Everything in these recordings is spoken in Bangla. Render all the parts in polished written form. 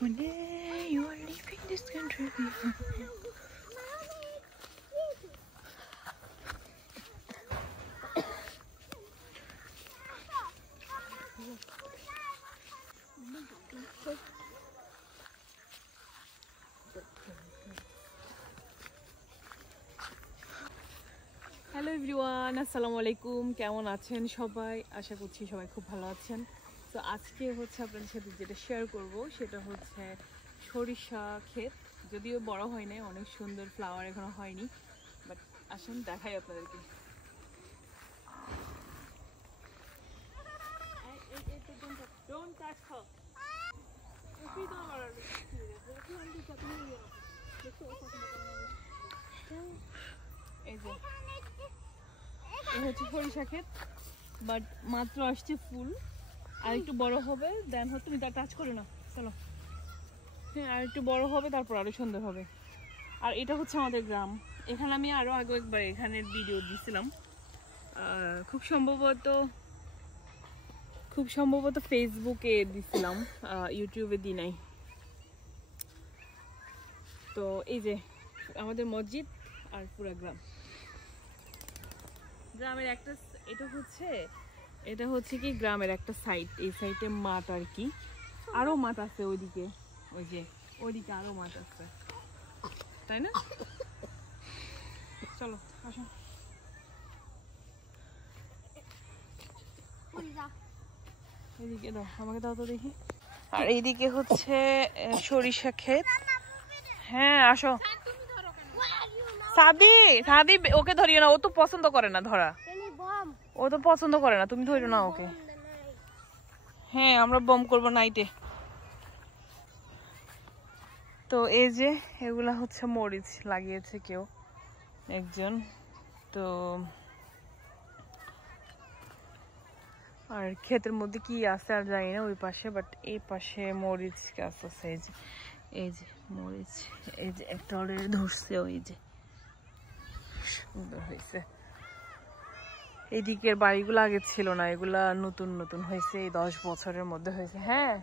One day you are leaving this country behind. Hello everyone, আসসালামু আলাইকুম। কেমন আছেন সবাই? আশা করছি সবাই খুব ভালো আছেন। তো আজকে হচ্ছে আপনাদের সাথে যেটা শেয়ার করব সেটা হচ্ছে সরিষা ক্ষেত। যদিও বড় হয় নাই, অনেক সুন্দর ফ্লাওয়ার এখনো হয়নি, বাট আসেন দেখাই আপনাদেরকে। এই যে এই হচ্ছে সরিষা ক্ষেত, বাট মাত্র আসছে ফুল, আর একটু বড় হবে দেন হচ্ছে। তুমি তার টাচ করো না, চলো। হ্যাঁ, আর একটু বড় হবে, তারপর আরো সুন্দর হবে। আর এটা হচ্ছে আমাদের গ্রাম। এখানে আমি আরো আগে একবার এখানের ভিডিও দিয়েছিলাম, খুব সম্ভবত ফেসবুকে দিছিলাম, ইউটিউবে দিই নাই। তো এই যে আমাদের মসজিদ আর পুরা গ্রামের একটা, এটা হচ্ছে কি গ্রামের একটা সাইড। এই সাইডে মাঠ, আর কি আরো মাঠ আছে ওইদিকে, ওই যে ওইদিকে আরো মাঠ আছে, তাই না? চলো আসো। এদিকে দাও, আমাকে দাও তো দেখি। আর এইদিকে হচ্ছে সরিষা ক্ষেত। হ্যাঁ আসো। সাদি সাদি ওকে ধরিও না, ও তো পছন্দ করে না ধরা, ও তো পছন্দ করে না, তুমি ধরো না ওকে। হ্যাঁ, আমরা বম করবো নাইটে। তো এই যে এগুলা হচ্ছে মরিচ লাগিয়েছে কেউ একজন। তো আর ক্ষেতের মধ্যে কি আছে আর জানি না ওই পাশে, বাট এই পাশে মরিচ গাছ আছে। এই যে মরিচ, এই যে একটা অলরেডি ধরছে, ওই যে সুন্দর হয়েছে। এইদিকের বাড়িগুলো আগে ছিল না, এগুলা নতুন নতুন হয়েছে, এই 10 বছরের মধ্যে হয়েছে। হ্যাঁ,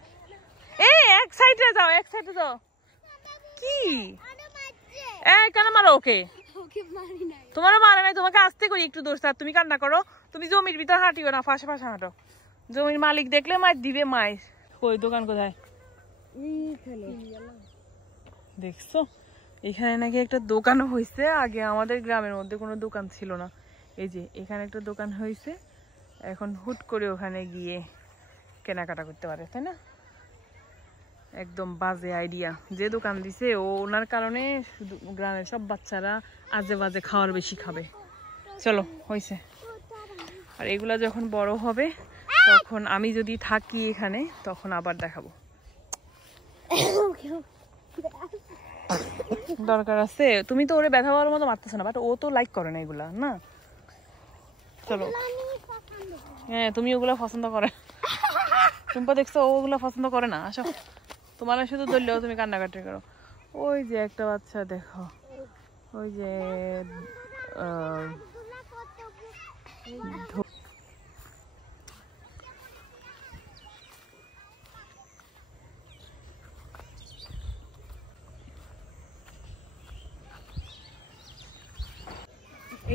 এক সাইডে যাও, এক সাইডে যাও। কি কেন মারো ওকে? তোমারও মারে নাই, তোমাকে আসতে করি একটু দোষ, আর তুমি কান্না করো। তুমি জমির ভিতর হাঁটিও না, পাশে পাশে হাঁটো। জমির মালিক দেখলে মার দিবে। মায়ের ওই দোকান কোথায় দেখছো? এখানে নাকি একটা দোকানও হয়েছে। আগে আমাদের গ্রামের মধ্যে কোনো দোকান ছিল না। এই যে এখানে একটা দোকান হয়েছে, এখন হুট করে ওখানে গিয়ে কেনাকাটা করতে পারে, তাই না? একদম বাজে আইডিয়া। যে দোকান দিছে ওনার কারণে শুধু গ্রামের সব বাচ্চারা আজে বাজে খাওয়ার বেশি খাবে। চলো হয়েছে। আর এগুলা যখন বড় হবে, তখন আমি যদি থাকি এখানে, তখন আবার দেখাবো। দরকার আছে, তুমি তো ওরে ব্যথা পাওয়ার মতো মারতেছ না, বাট ও তো লাইক করে না এগুলা, না? চলো। হ্যাঁ, তুমি ওগুলা পছন্দ করে। তুমি দেখছো ওগুলা পছন্দ করে না। আসো, তোমার শুধু ধরলেও তুমি কান্নাকাটি করো। ওই যে একটা বাচ্চা দেখো, ওই যে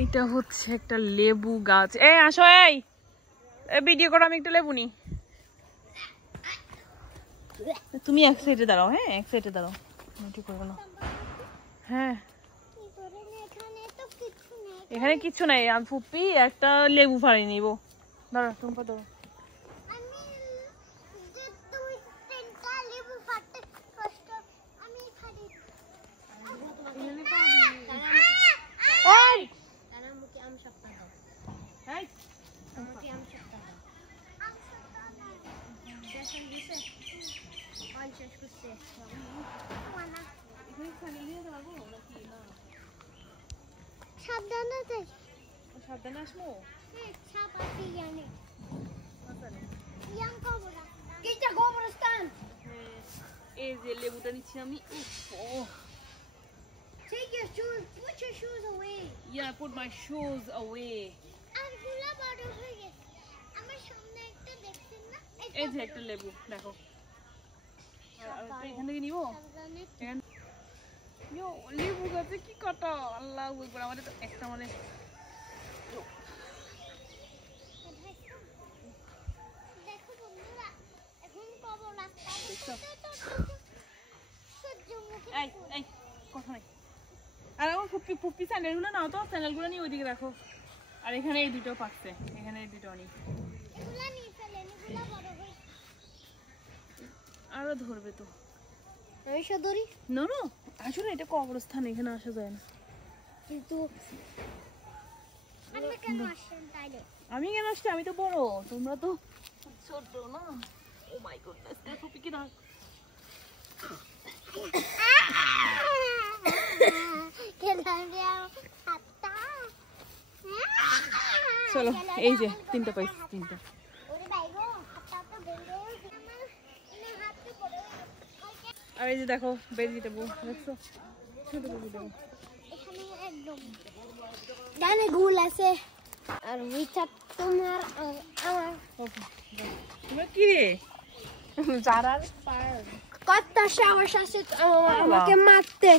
এইটা হচ্ছে একটা লেবু গাছ। আসো, এই ভিডিও করো, আমি একটা লেবু নি। তুমি এক সাইডে দাঁড়াও। হ্যাঁ, এক সাইডে দাঁড়াও, ঠিক করবো না। হ্যাঁ, এখানে কিছু নাই। আমি ফুপি একটা লেবু ফাড়ি নিব। দাঁড়া, তুমি ধরো। সাবধানে আসবো। এই যে লেবুটা নিচ্ছি আমি। Take your shoes. Put your shoes away. Yeah, I put my shoes away. আর গুলা বড় হয়ে গেছে। আমার সামনে একটা দেখছেন না? এই যে একটা লেবু দেখো। আর এখান থেকে নিবো। ইয়ো লেবু গাছে কি কাটা, আল্লাহু আকবার। আমাদের তো একটা মানে দেখো বন্ধুরা, এখন পাবো রাস্তা। দেখছো? সূর্যমুখী এই এই কথা নাই। আর আমার ফুপি স্যান্ডেলগুলো নাও তো, স্যান্ডেলগুলো নিয়ে ওইদিকে রাখো। আর এখানে এই দুটো পাকছে, এখানে এই দুটো নেই। এগুলা নিয়ে ফেলেন, এগুলা বড় হয়ে। আরো ধরবে তো। আমি সদরি না না, আসলে এটা কবরস্থান, এখানে আসা যায় না। কিন্তু আপনি কেন আসছেন তাইলে? আমি কেন আসছি? আমি তো বড়, তোমরা তো ছোট না। ও মাই গডনেস, তোর ফুপি কি না? চলো, এই যে তিনটা পাইছি, তিনটা। আর এই যে দেখো বেরি দেবো, দেখছো? ছোট বেরি দেবো। ডানে গুল আছে আর মিঠা তোমার আমার তোমরা কি রে? যারার কত সাহস আছে আমাকে মারতে।